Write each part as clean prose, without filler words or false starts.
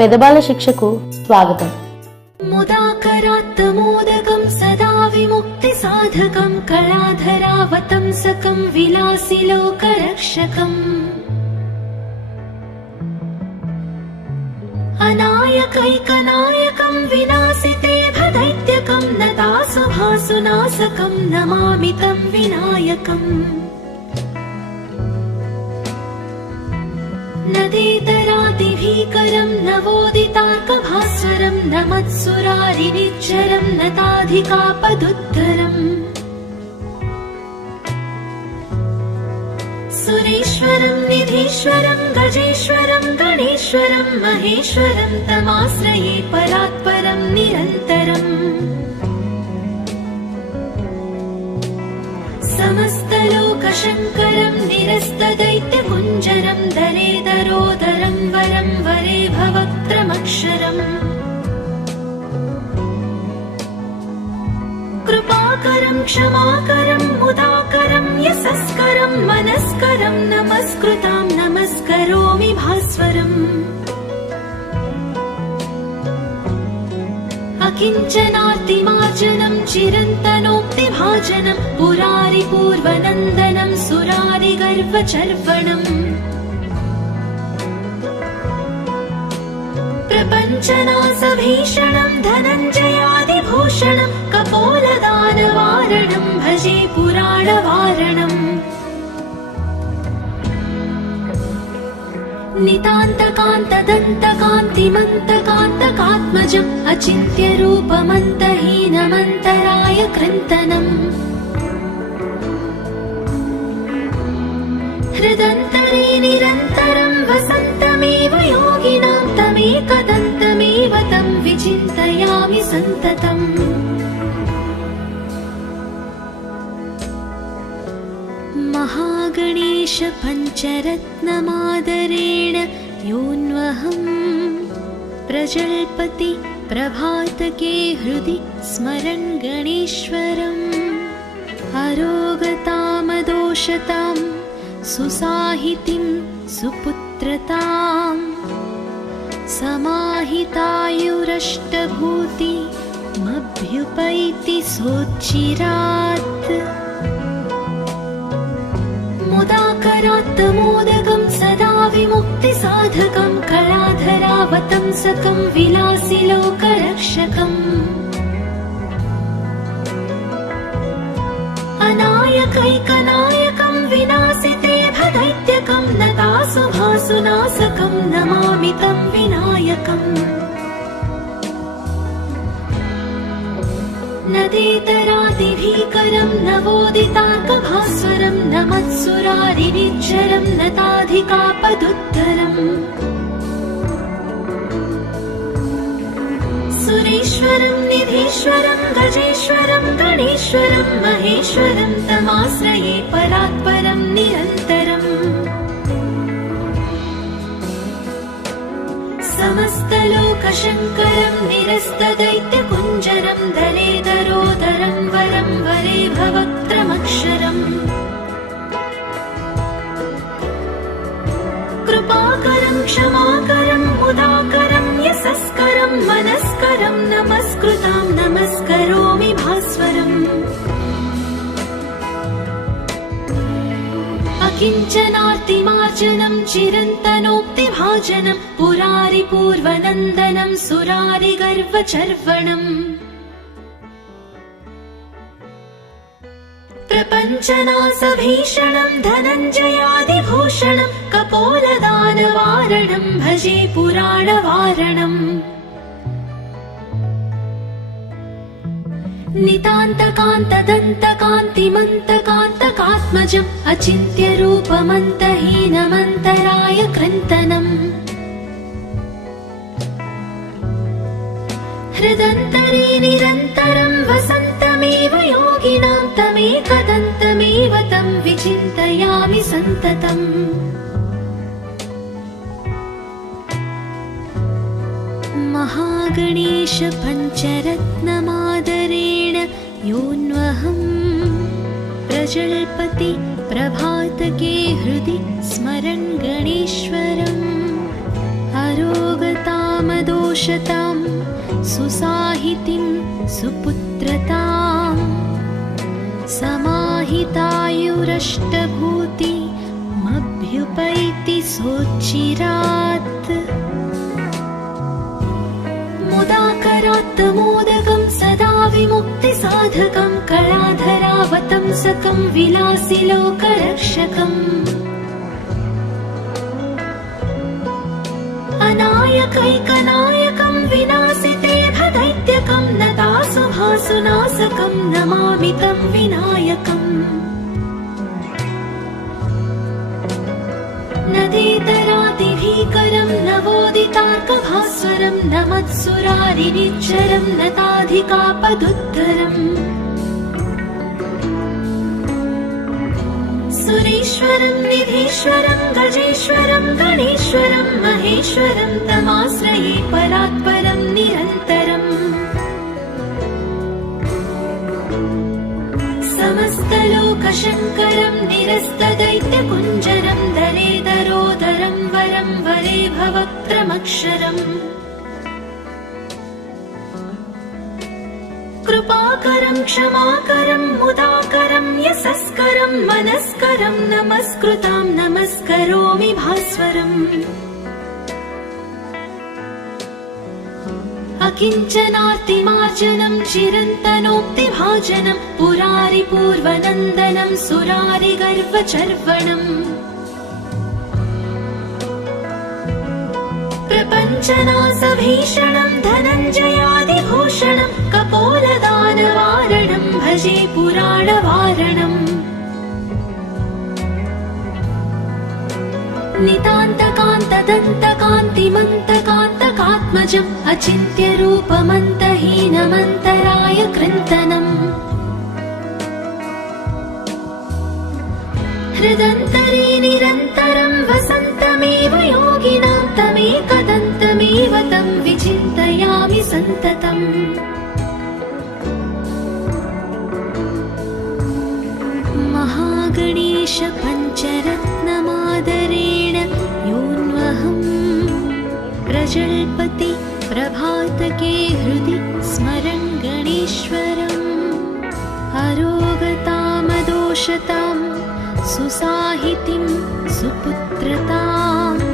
పెదబాల శిక్షకు స్వాగతం. ముదాకరాత్తమోదకం సదా విముక్తి సాధకం కళాధరావతంసకం విలాసి లోకరక్షకం అనాయకైకనాయకం వినాశితే భదైత్యకం నతాసుభాసునాశకం నమామి తం వినాయకం. నదేతరాదిభీకరం నవోదితార్కభాస్వరం నమత్సురారినిచ్చరం నతాధికాపదుత్తరం సురేశ్వరం నిధీశ్వరం గజేశ్వరం గణేశ్వరం మహేశ్వరం తమాశ్రయే పరాత్పరం నిరంతరం. సమస్తలోకశంకరం నిరస్తదైత్యపుంజరం దరేదరోదరం వరం వరే భవక్త్రమక్షరం. కృపాకరం క్షమాకరం ముదాకరం యశస్కరం మనస్కరం నమస్కృతాం నమస్కరోమి భాస్వరం. అకించనార్తిమార్జనం చిరంతనోక్తిభాజనం పురారి పూర్వనందనం సురారి గర్వచర్వణం. ప్రపంచనాశభీషణం ధనంజయాదిభూషణం కపోలదానవారణం భజే పురాణవారణం. నితాంతకాంతదంతకాంతిమంతకాంతకాత్మజం అచింత్యరూపమంతహీనమంతరాయ కృంతనం. హృదంతరే నిరంతరం వసంతమేవ యోగినాం తమేకదంతమేవ తం విచింతయామి సంతతం. महागणेश पञ्चरत्नमादरेण योऽन्वहं प्रजल्पति प्रभातके हृदि स्मरन् गणेश्वरम्. अरोगतामदोषतां सुसाहितिं सुपुत्रतां समाहितायुरष्टभूति मभ्युपैति सोच्चिरात्. ముదాకరాత్తమోదకం సదా విముక్తి సాధకం కళాధరావతంసకం విలాసి లోకరక్షకం. అనాయకైకనాయకం వినాశితే భదైత్యకం నతాసుభాసునాశకం నమామి తం వినాయకం. నదేతరాదిభీకరం నవోదితార్కభాస్వరం నమత్సురారినిచ్చరం నతాధికాపదుత్తరం. సురేశ్వరం నిధీశ్వరం గజేశ్వరం గణేశ్వరం మహేశ్వరం తమాశ్రయే పరాత్పరం నిరంతరం. సమస్తలోకశంకరం నిరస్తదైత్యపుంజరం దరేదరోదరం వరం వరే భవక్త్రమక్షరం. కృపాకరం క్షమాకరం ముదాకరం యశస్కరం మనస్కరం నమస్కృతాం నమస్కరోమి భాస్వరం. అకించనార్తిమార్జనం చిరంతనోక్తిభాజనం పురారి పూర్వనందనం సురారి గర్వచర్వణం. ప్రపంచనాశభీషణం ధనంజయాదిభూషణం కపోలదానవారణం భజే పురాణవారణం. నితాంతకాంతదంతకాంతిమంతకాంతకాత్మజం అచింత్యరూపమంతహీనమంతరాయ కృంతనం. హృదంతరే నిరంతరం వసంతమేవ యోగినాం తమేకదంతమేవ తం విచింతయామి సంతతం. महागणेश पञ्चरत्नमादरेण योऽन्वहं प्रजल्पति प्रभातके हृदि स्मरन् गणेश्वरम्. अरोगताम महागणेशपञ्चरत्नमादोषतां सुसाहितिं सुपुत्रताम् समाहितायुरष्टभूतिमभ्युपैति सोच्चिरात् मुदाकरात्तमोदकं सदा विमुक्तिसाधकं कलाधरावतंसकं विलासिलोकरक्षकम् अनायकैकनायकं विनाशिते भदैत्यकं नतासुभासुनाशकं नमामि तं विनायकम् नदेतरातिभीकरं नवोदितार्कभास्वरं नमत्सुरारिनिच्चरं नताधिकापदुद्धरम् सुरेश्वरं निधीश्वरं गजेश्वरं गणेश्वरं महेश्वरं तमाश्रये परात्परं निरन्तरम् समस्तलोकशङ्करं निरस्तदैत्यकुञ्जरं दरेदरोदरं वरं वरे भवक्त्रमक्षरम् कृपाकरं क्षमाकरं मुदाकरं यशस्करं मनस्करं नमस्कृतां नमस्करोमि भास्वरम् अकिञ्चनार्तिमार्जनं चिरन्तनोक्तिभाजनं पुरारिपूर्वनन्दनं सुरारिगर्वचर्वणम् प्रपञ्चनाशभीषणं धनञ्जयादिभूषणं कपोलदानवारणं भजे पुराणवारणम् नितान्तकान्तदन्तकान्तिमन्तकान्तकात्मजम् अचिन्त्यरूपमन्तहीनमन्तराय कृन्तनम् हृदन्तरे निरन्तरं वसन्तमेव योगिनां तमेकदन्तमेव तं विचिन्तयामि सन्ततम् महागणेशपञ्चरत्नमादरेण योऽन्वहम् प्रजल्पति प्रभातके हृदि स्मरन् गणेश्वरम् अरोगतामदोषतां सुसाहितिं सुपुत्रताम्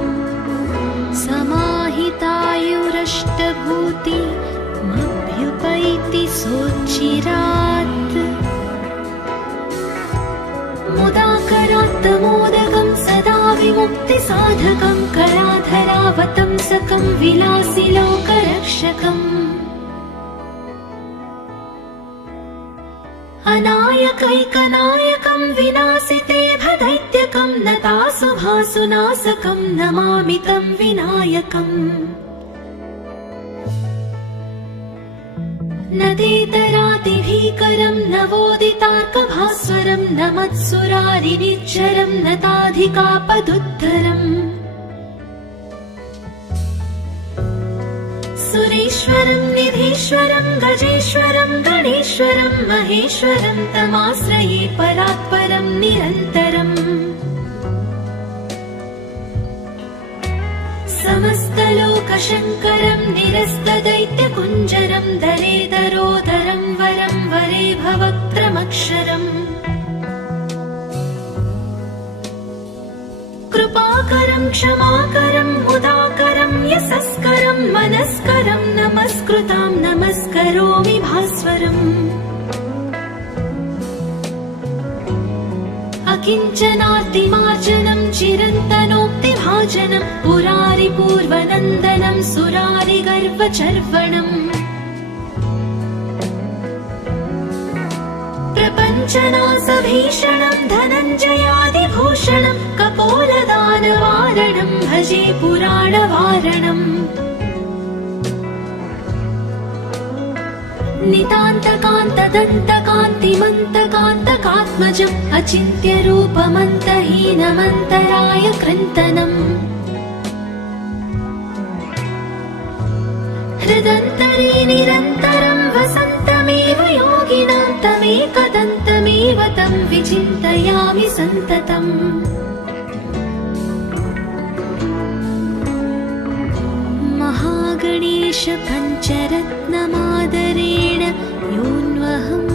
समाहितायुरष्टभूतिमभ्युपैति सोच्चिरात् मुदाकरात्तमोदकं सदा विमुक्तिसाधकं कलाधरावतंसकं विलासिलोकरक्षकम् अनायकैकनायकं विनाशिते भदैत्यकं नतासुभासुनाशकं नमामि तं विनायकम् नदेतरातिभीकरं नवोदितार्कभास्वरं नमत्सुरारिनिच्चरं नताधिकापदुद्धरम् सुरेश्वरं निधीश्वरं गजेश्वरं गणेश्वरं महेश्वरं तमाश्रये परात्परं निरन्तरम् समस्तलोकशङ्करं निरस्तदैत्यकुञ्जरं दरेदरोदरं वरं वरे भवक्त्रमक्षरम् कृपाकरं क्षमाकरं मुदाकरं यशस्करं मनस्करं नमस्कृतां नमस्करोमि भास्वरम् अकिञ्चनार्तिमार्जनं चिरन्तनोक्तिभाजनं पुरारिपूर्वनन्दनं सुरारिगर्वचर्वणम् प्रपञ्चनाशभीषणं धनञ्जयादिभूषणं कपोलदानवारणं भजे पुराणवारणम् नितान्तकान्तदन्तकान्तिमन्तकान्तकात्मजम् अचिन्त्यरूपमन्तहीनमन्तराय कृन्तनम् हृदन्तरे निरन्तरं वसन्तमेव योगिनां तमेकदन्तमेव तं विचिन्तयामि सन्ततम् महागणेश पञ्चरत्नमादरेण योऽन्वहम्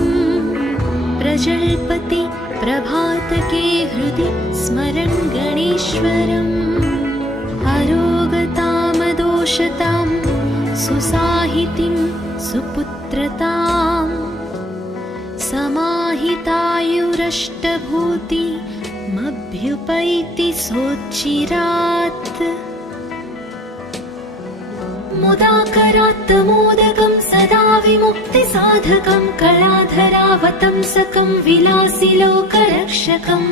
प्रजल्पति प्रभातके हृदि स्मरन् गणेश्वरम् अरोगतामदोषतां सुसाहितिं सुपुत्रताम् समाहितायुरष्टभूतिमभ्युपैति सोच्चिरात् मुदाकरात्तमोदकं सदा विमुक्तिसाधकं कलाधरावतंसकं विलासिलोकरक्षकम्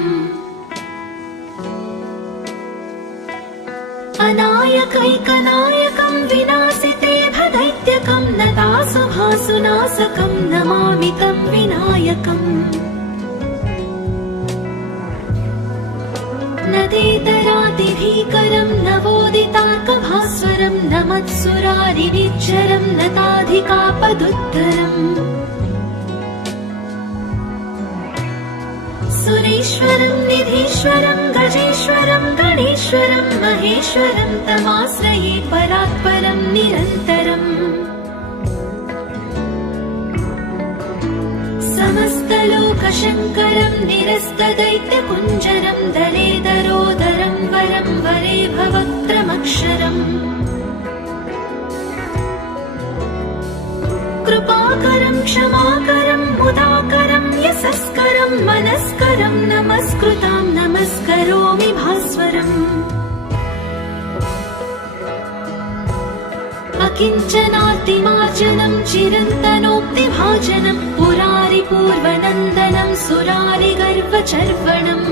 अनायकैकनायकं विनाशिते भदैत्यकं नतासुभासुनाशकं नमामि तं विनायकम् नदेतरातिभीकरं नवोदितार्कभास्वरं नमत्सुरारिनिच्चरं नताधिकापदुत्तरम् सुरेश्वरं निधीश्वरं गजेश्वरं गणेश्वरं महेश्वरं तमाश्रये परात्परं निरन्तरम् समस्तलोकशङ्करं निरस्तदैत्यकुञ्जरं दरेदरोदरं वरं वरे भवक्त्रमक्षरम् कृपाकरं क्षमाकरं मुदाकरं यशस्करं मनस्करं नमस्कृतां नमस्करोमि भास्वरम् अकिञ्चनार्तिमार्जनं चिरन्तनोक्तिभाजनं पुरारिपूर्वनन्दनं सुरारिगर्वचर्वणम्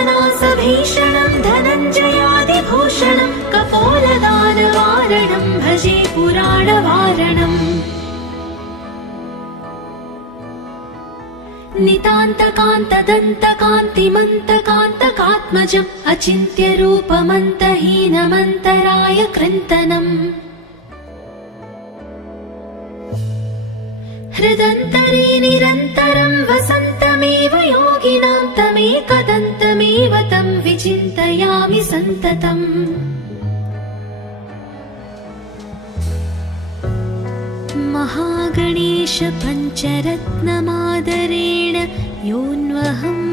प्रपञ्चनाशभीषणं धनञ्जयादिभूषणं कपोलदानवारणं भजे पुराणवारणम् नितान्तकान्तदन्तकान्तिमन्तकान्तकात्मजम् अचिन्त्यरूपमन्तहीनमन्तराय कृन्तनम् हृदन्तरे निरन्तरं वसन्तमेव योगिनां तमेकदन्तमेव तं विचिन्तयामि सन्ततम् महागणेश पञ्चरत्नमादरेण योऽन्वहम्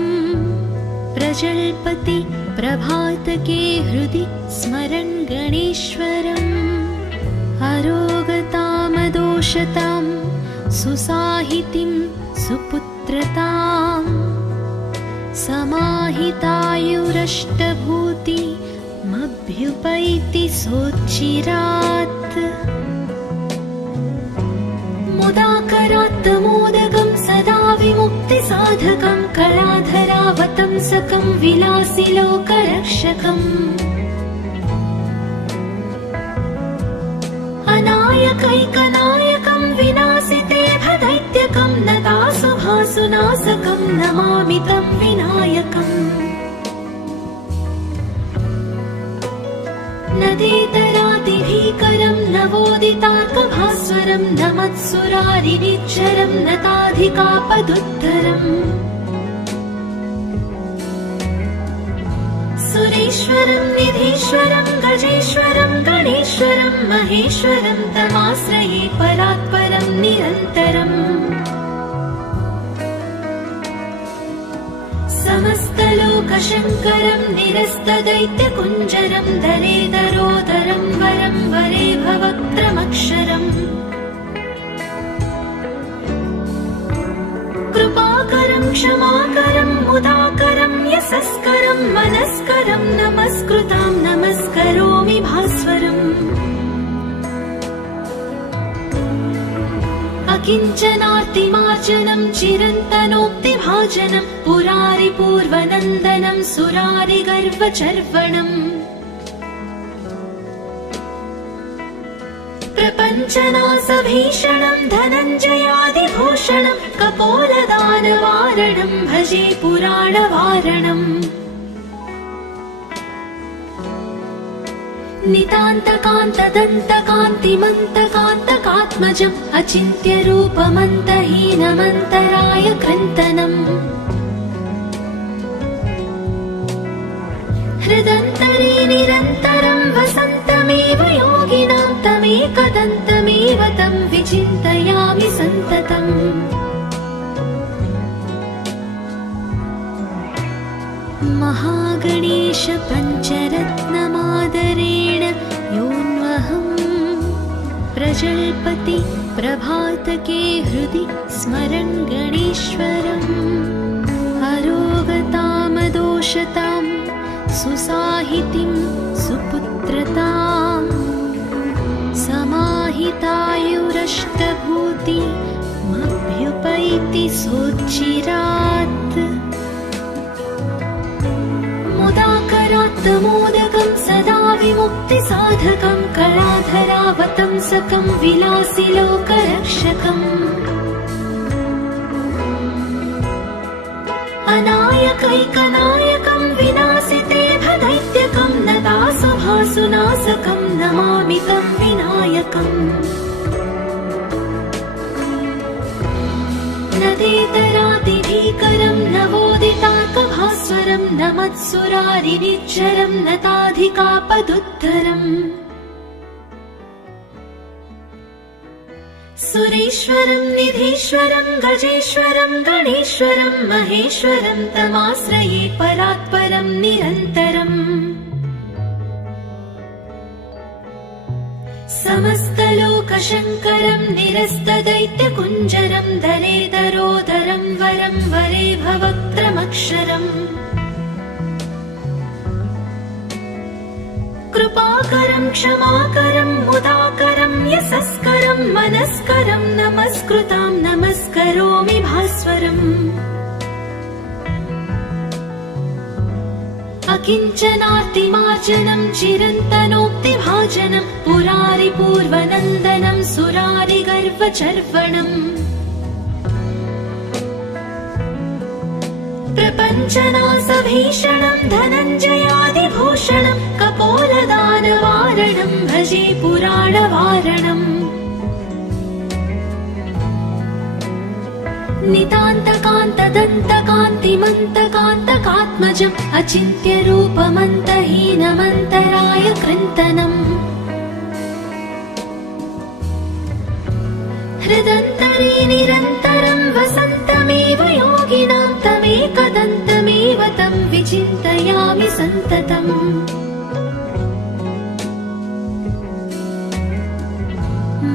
प्रजल्पति प्रभातके हृदि स्मरन् गणेश्वरम् अरोगतामदोषतां सुसाहितिं सुपुत्रताम् समाहितायुरष्टभूतिमभ्युपैति सोच्चिरात् मुदाकरात्तमोदकं सदा विमुक्तिसाधकं कलाधरावतंसकं विलासिलोकरक्षकम् अनायकैकनायकं विनाशिते भदैत्यकं नतासुभासुनाशकं नमामि तं विनायकम् नदेतरातिभीकरं नवोदितार्कभास्वरं नमत्सुरारिनिच्चरं नताधिकापदुत्तरम् सुरेश्वरं निधीश्वरं गजेश्वरं गणेश्वरं महेश्वरं तमाश्रये परात्परं निरन्तरम् समस्तलोकशङ्करं निरस्तदैत्यकुञ्जरं दरेदरोदरं वरं वरे भवक्त्रमक्षरम् कृपाकरं क्षमाकरं मुदाकरं यशस्करं मनस्करं नमस्कृतां नमस्करोमि भास्वरम् अकिञ्चनार्तिमार्जनं चिरन्तनोक्तिभाजनं पुरारिपूर्वनन्दनं सुरारिगर्वचर्वणम् प्रपञ्चनाशभीषणं धनञ्जयादिभूषणं कपोलदानवारणं भजे पुराणवारणम् नितान्तकान्तदन्तकान्तिमन्तकान्तकात्मजम् अचिन्त्यरूपमन्तहीनमन्तराय कृन्तनम् हृदन्तरे निरन्तरं वसन्तमेव योगिनां तमेकदन्तमेव तं विचिन्तयामि सन्ततम्। महागणेश पञ्चरत्नमादरेण योऽन्वहम् प्रजल्पति प्रभातके हृदि स्मरन् गणेश्वरम्। अरोगतामदोषतां सुसाहितिं सुपुत्रताम् समाहितायुरष्टभूति मभ्युपैति सोच्चिरात्। मुदाकरात्तमोदकं सदा विमुक्तिसाधकं कलाधरावतंसकं विलासिलोकरक्षकम्। अनायकैकनायकं विनाशिते भदैत्यकं नतासुभासुनाशकं नमामि तं विनायकम्। नदेतरातिभीकरं नवोदितार्कभास्वरं नमत्सुरारिनिच्चरं नताधिकापदुद्धरम्। सुरेश्वरं निधीश्वरं गजेश्वरं गणेश्वरं महेश्वरं तमाश्रये परात्परं निरन्तरम्। समस्तलोकशङ्करं निरस्तदैत्यकुञ्जरं दरेदरोदरं वरं वरे भवक्त्रमक्षरम्। कृपाकरं क्षमाकरं मुदाकरं यशस्करं मनस्करं नमस्कृतां नमस्करोमि भास्वरम्। अकिञ्चनार्तिमार्जनं चिरन्तनोक्तिभाजनं पुरारिपूर्वनन्दनं सुरारिगर्वचर्वणम्। प्रपञ्चनाशभीषणं धनञ्जयादिभूषणं कपोलदानवारणं भजे पुराणवारणम्। नितान्तकान्तदन्तकान्तिमन्तकान्तकात्मजम् अचिन्त्यरूपमन्तहीनमन्तराय कृन्तनम्। हृदन्तरे निरन्तरं वसन्तमेव योगिनां तमेकदन्तमेव तं विचिन्तयामि सन्ततम्।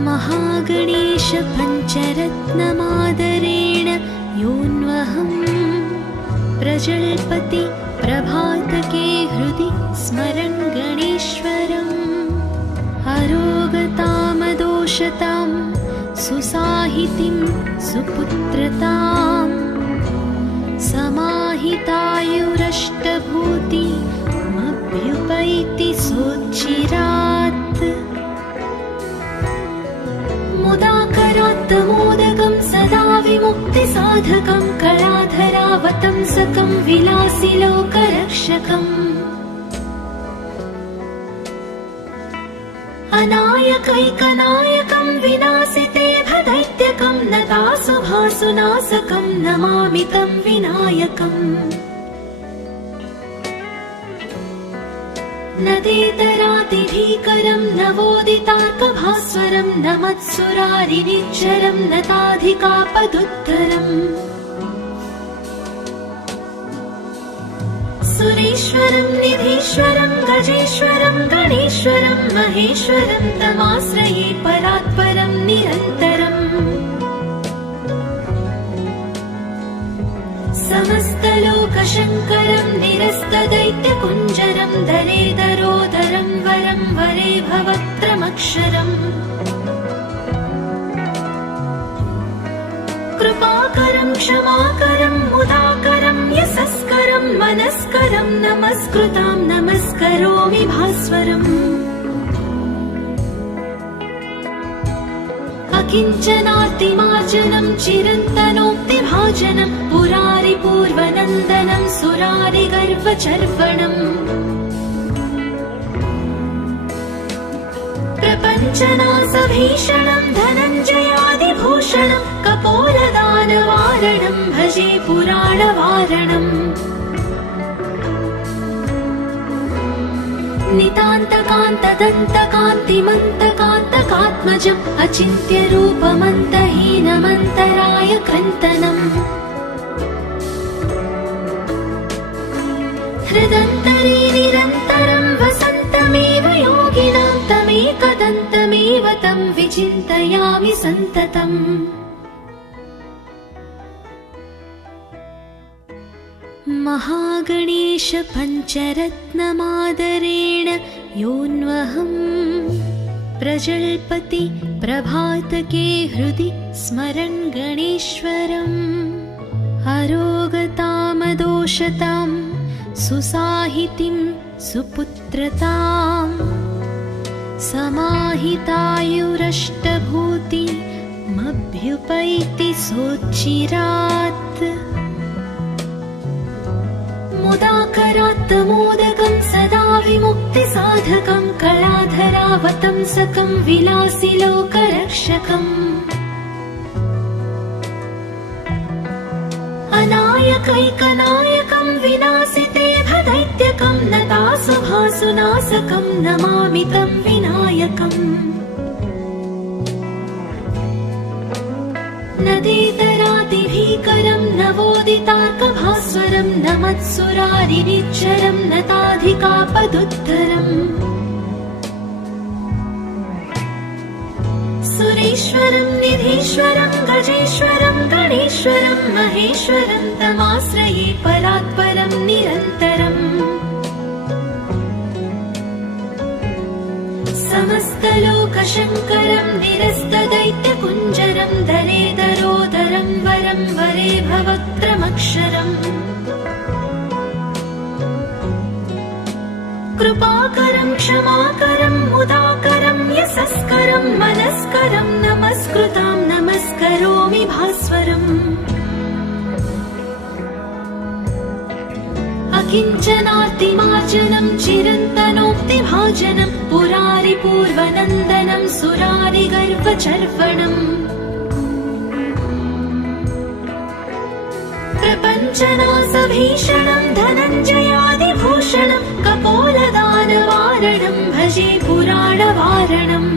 महागणेश पञ्चरत्नमादरेण योऽन्वहम् प्रजल्पति प्रभातके हृदि स्मरन् गणेश्वरम्। अरोगतामदोषतां सुसाहितिं सुपुत्रताम् समाहितायुरष्टभूति मभ्युपैति सोच्चिरात्। मुदाकरात्तमोदकं सदा विमुक्तिसाधकं कलाधरावतंसकं विलासिलोकरक्षकम्। अनायकैकनायकं विनाशिते भदैत्यकं नतासुभासुनाशकं नमामि तं विनायकम्। नदेतरातिभीकरं नवोदितार्कभास्वरं नमत्सुरारिनिच्चरं नताधिकापदुद्धरम्। सुरेश्वरं निधीश्वरं गजेश्वरं गणेश्वरं महेश्वरं तमाश्रये परात्परं निरन्तरम्। समस्तलोकशङ्करं निरस्तदैत्यकुञ्जरं दरेदरोदरं वरं वरे भवक्त्रमक्षरम्। कृपाकरं क्षमाकरं मुदाकरं यशस्करं मनस्करं नमस्कृतां नमस्करोमि भास्वरम्। अकिञ्चनार्तिमार्जनं चिरन्तनोक्तिभाजनं पुरारिपूर्वनन्दनं सुरारिगर्वचर्वणम्। प्रपञ्चनाशभीषणं धनञ्जयादिभूषणं कपोलदानवारणं भजे पुराणवारणम्। नितान्तकान्तदन्तकान्तिमन्तकान्तकात्मजम् अचिन्त्यरूपमन्तहीनमन्तराय कृन्तनम् हृदन्तरे निरन्तरं वसन्तमेव योगिनां तमेकदन्तमेव तं विचिन्तयामि सन्ततम् महागणेश पञ्चरत्नमादरेण योऽन्वहम् प्रजल्पति प्रभातके हृदि स्मरन् गणेश्वरम् अरोगतामदोषतां सुसाहितिं सुपुत्रताम् समाहितायुरष्टभूतिमभ्युपैति सोच्चिरात् मुदाकरात्तमोदकं सदा विमुक्तिसाधकं कलाधरावतंसकं विलासिलोकरक्षकम् अनायकैकनायकं विनाशिते भदैत्यकं नतासुभासुनाशकं नमामि तं विनायकम् नदेतरातिभीकरं नवोदितार्कभास्वरं नमत्सुरारिनिच्चरं नताधिकापदुत्तरम् सुरेश्वरं निधीश्वरं गजेश्वरं गणेश्वरं महेश्वरं तमाश्रये परात्परं निरन्तरम् समस्तलोकशङ्करं निरस्तदैत्यकुञ्जरं दरेदरोदरं वरं वरे भवक्त्रमक्षरम् कृपाकरं क्षमाकरं मुदाकरं यशस्करं मनस्करं नमस्कृतां नमस्करोमि भास्वरम् अकिञ्चनार्तिमार्जनं चिरन्तनोक्तिभाजनं पुरारिपूर्वनन्दनं सुरारिगर्वचर्वणम् प्रपञ्चनाशभीषणं धनञ्जयादिभूषणं कपोलदानवारणं भजे पुराणवारणम्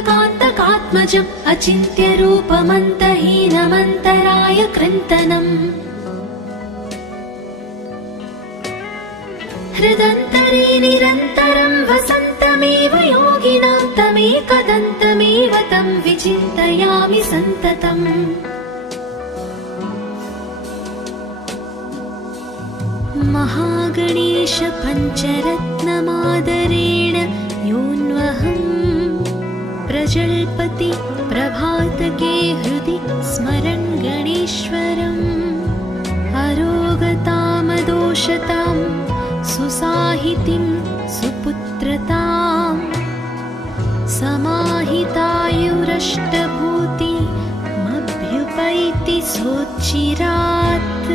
नितान्तकान्तदन्तकान्तिमन्तकान्तकात्मजम् अचिन्त्यरूपमन्तहीनमन्तराय कृन्तनम् हृदन्तरे निरन्तरं वसन्तमेव योगिनां तमेकदन्तमेव तं विचिन्तयामि सन्ततम् महागणेश पञ्चरत्नमादरेण योऽन्वहम् प्रजल्पति प्रभातके हृदि स्मरन् गणेश्वरम् अरोगतामदोषतां सुसाहितिं सुपुत्रताम् समाहितायुरष्टभूतिमभ्युपैति सोच्चिरात्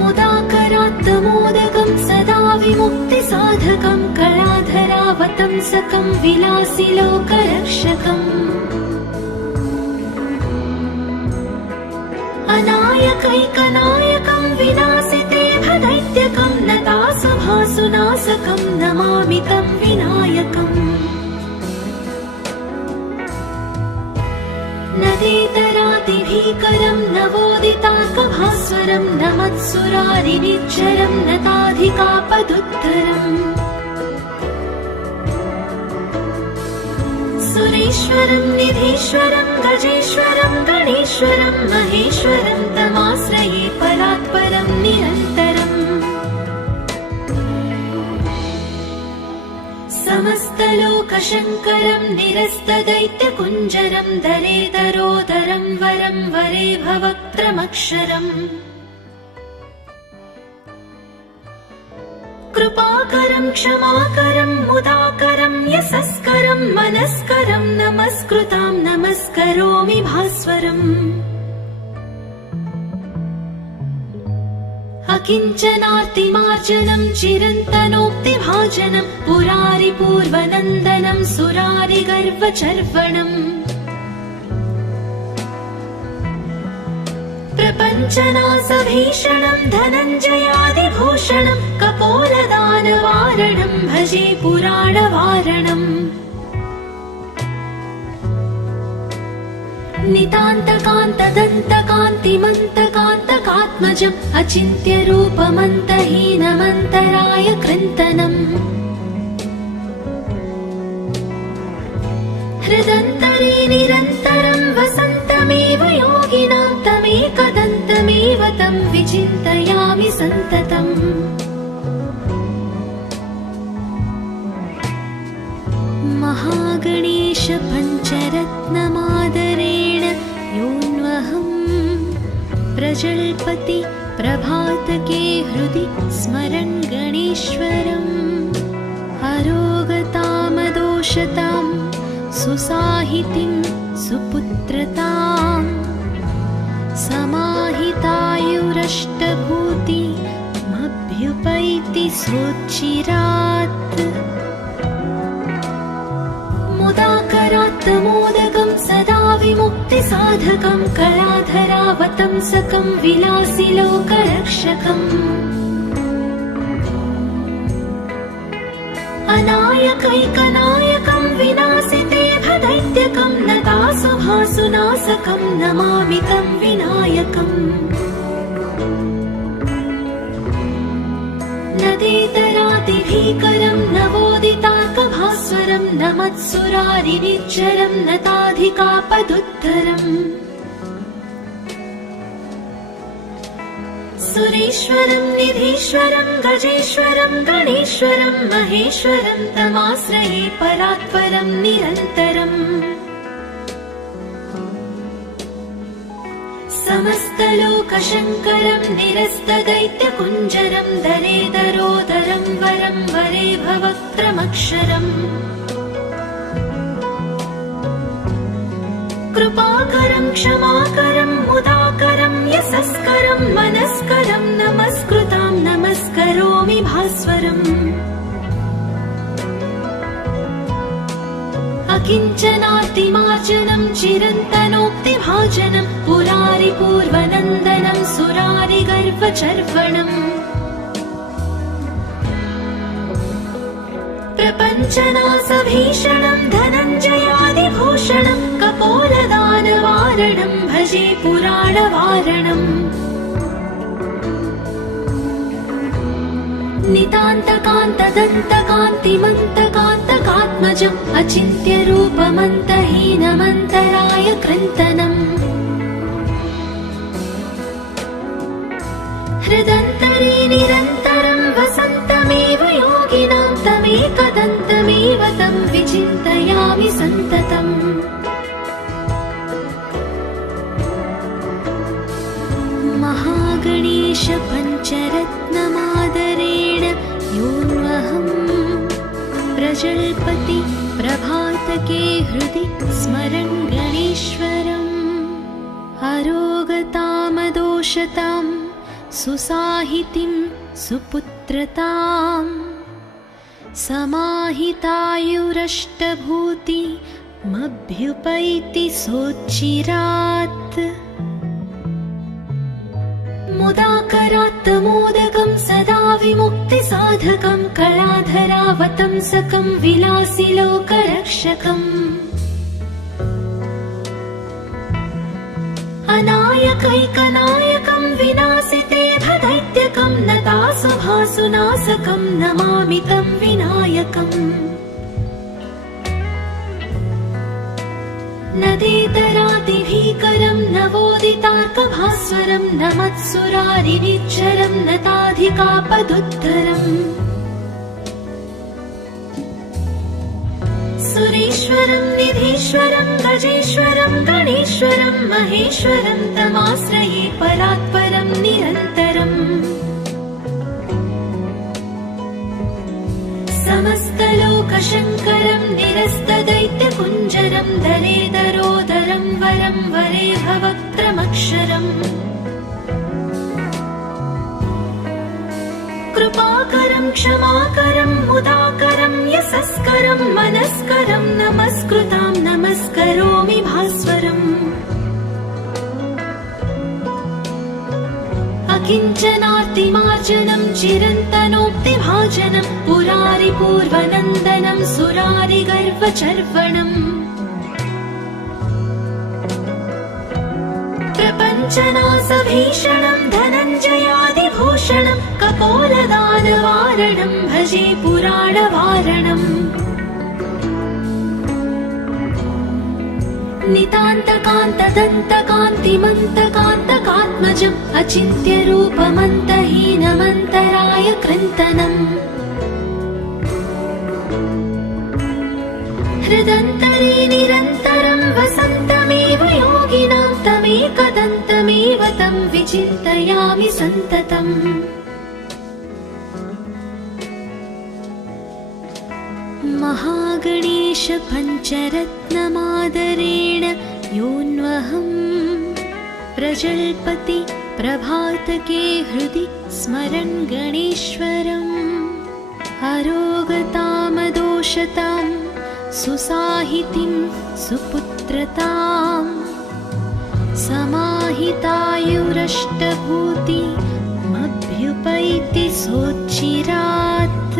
मुदाकरात्तमोदकं सदा विमुक्तिसाधकं कलाधरावतंसकं विलासिलोकरक्षकम् अनायकैकनायकं विनाशिते भदैत्यकं नतासुभासुनाशकं नमामि तं विनायकम् नदेतरातिभीकरं नवोदितार्कभास्वरं नमत्सुरारिनिच्चरं नताधिकापदुत्तरम् सुरेश्वरं निधीश्वरं गजेश्वरं गणेश्वरं महेश्वरं तमाश्रये परात्परं निरन्तरम् समस्तलोकशङ्करं निरस्तदैत्यकुञ्जरं दरेदरोदरं वरं वरे भवक्त्रमक्षरम् कृपाकरं क्षमाकरं मुदाकरं यशस्करं मनस्करं नमस्कृतां नमस्करोमि भास्वरम् अकिञ्चनार्तिमार्जनं चिरन्तनोक्तिभाजनं पुरारिपूर्वनन्दनं सुरारिगर्वचर्वणम् प्रपञ्चनासभीषणं धनञ्जयादिभूषणं कपोलदानवारणं भजे पुराणवारणम् नितान्तकान्तदन्तकान्तिमन्तकान्तकात्मजम् अचिन्त्यरूपमन्तहीनमन्तराय कृन्तनम् हृदन्तरे निरन्तरं वसन्तमेव योगिनां तमेकदन्तमेव तं विचिन्तयामि सन्ततम् महागणेश पञ्चरत्नमादरेण योऽन्वहं प्रजल्पति प्रभातके हृदि स्मरन् गणेश्वरम् अरोगतामदोषतां सुसाहितिं सुपुत्रतां समाहितायुरष्टभूतिमभ्युपैति सोच्चिरात् मुदाकरात्तमोदकं सदा विमुक्तिसाधकं कलाधरावतंसकं विलासिलोकरक्षकम् अनायकैकनायकं विनाशिते भदैत्यकं नतासुभासुनाशकं नमामि तं विनायकम् नदेतरातिभीकरं नवोदितार्कभास्वरं नमत्सुरारिनिच्चरं नताधिकापदुद्धरम् सुरेश्वरं निधीश्वरं गजेश्वरं गणेश्वरं महेश्वरं तमाश्रये परात्परं निरन्तरम् समस्तलोकशङ्करं निरस्तदैत्यकुञ्जरं दरेदरोदरं वरं वरे भवक्त्रमक्षरम् कृपाकरं क्षमाकरं मुदाकरं यशस्करं मनस्करं नमस्कृतां नमस्करोमि भास्वरम् अकिञ्चनातिमार्जनं चिरन्तनोक्तिभाजनं पुरारिपूर्वनन्दनं सुरारिगर्वचर्वणम् प्रपञ्चनासभीषणं धनञ्जयादिभूषणं कपोलदानवारणं भजे पुराणवारणम् नितान्तकान्तदन्तकान्तिमन्तकान्तकात्मजम् अचिन्त्यरूपमन्तहीनमन्तराय कृन्तनम् हृदन्तरे निरन्तरं वसन्तमेव योगिनां तमेकदन्तमेव तं विचिन्तयामि सन्ततम् महागणेश पञ्चरत्नमादरेण योऽन्वहं प्रजल्पति प्रभातके हृदि स्मरन् गणेश्वरम् अरोगतामदोषतां सुसाहितिं सुपुत्रतां समाहितायुरष्टभूतिमभ्युपैति सोच्चिरात् मुदाकरात्तमोदकं सदा विमुक्तिसाधकं कलाधरावतंसकं विलासिलोकरक्षकम् अनायकैकनायकं विनाशिते भदैत्यकं नतासुभासुनाशकं नमामि तं विनायकम् नदेतरातिभीकरं नवोदितार्कभास्वरं नमत्सुरारिनिच्चरं नताधिकापदुद्धरम् सुरेश्वरं निधीश्वरं गजेश्वरं गणेश्वरं महेश्वरं तमाश्रये परात्परं निरन्तरम् समस्तलोकशङ्करं निरस्तदैत्यकुञ्जरं दरेदरोदरं वरं वरे भवक्त्रमक्षरम् कृपाकरं क्षमाकरं मुदाकरं यशस्करं मनस्करं नमस्कृतां नमस्करोमि भास्वरम् किञ्चनार्तिमार्जनं चिरन्तनोक्तिभाजनं पुरारिपूर्वनन्दनं सुरारिगर्वचर्वणम् प्रपञ्चनासभीषणं धनञ्जयादिभूषणं कपोलदानवारणं भजे पुराणवारणम् नितान्तकान्तदन्तकान्तिमन्तकान्तकात्मजम् अचिन्त्यरूपमन्तहीनमन्तराय कृन्तनम् हृदन्तरे निरन्तरं वसन्तमेव योगिनां तमेकदन्तमेव तं विचिन्तयामि सन्ततम् महागणेश पञ्चरत्नमादरेण योऽन्वहं प्रजल्पति प्रभातके हृदि स्मरन् गणेश्वरम् अरोगतामदोषतां सुसाहितिं सुपुत्रतां समाहितायुरष्टभूतिमभ्युपैति सोच्चिरात्